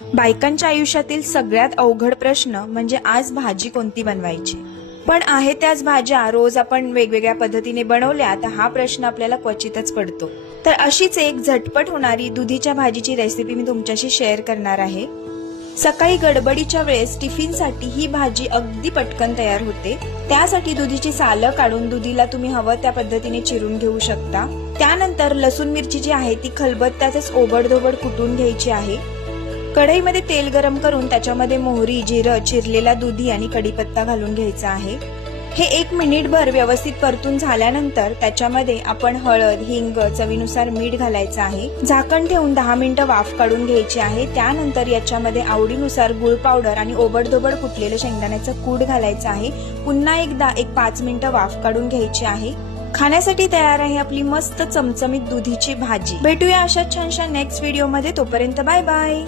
बायकांच्या आयुष्यातील सगळ्यात अवघड प्रश्न म्हणजे आज भाजी कोणती बनवायची. पण आहे त्याच भाज्या रोज आपण वेगवेगळ्या पद्धतीने बनवल्या तर हा प्रश्न आपल्याला क्वचितच पडतो. तर अशीच एक झटपट होणारी दुधीच्या भाजीची रेसिपी मी तुमच्याशी शेअर करणार आहे. सकाळी गडबडीच्या वेळेस टिफिनसाठी ही भाजी अगदी पटकन तयार होते. त्यासाठी दुधीची सालं काढून दुधीला तुम्ही हवं त्या पद्धतीने चिरून घेऊ शकता. त्यानंतर लसूण मिरची जी आहे ती खलबत्त्यातच ओबडधोबड कुटून घ्यायची आहे. कढईमध्ये तेल गरम करून त्याच्यामध्ये मोहरी, जिरं, चिरलेला दुधी आणि कढीपत्ता घालून घ्यायचा आहे. हे 1 मिनिटभर व्यवस्थित परतून झाल्यानंतर त्याच्यामध्ये आपण हळद, हिंग, चवीनुसार मीठ घालायचं आहे. झाकण ठेवून 10 मिनिटं वाफ काढून घ्यायची आहे. त्यानंतर याच्यामध्ये आवडीनुसार गुळ पावडर आणि ओबडधोबड कुटलेलं शेंगदाण्याचं कूट घालायचं आहे. पुन्हा एकदा 5 मिनिटं वाफ काढून घ्यायची आहे. खाण्यासाठी तयार आहे आपली मस्त चमचमीत दुधीची भाजी. भेटूया अशा छानशा नेक्स्ट व्हिडिओ मध्ये. तोपर्यंत बाय बाय.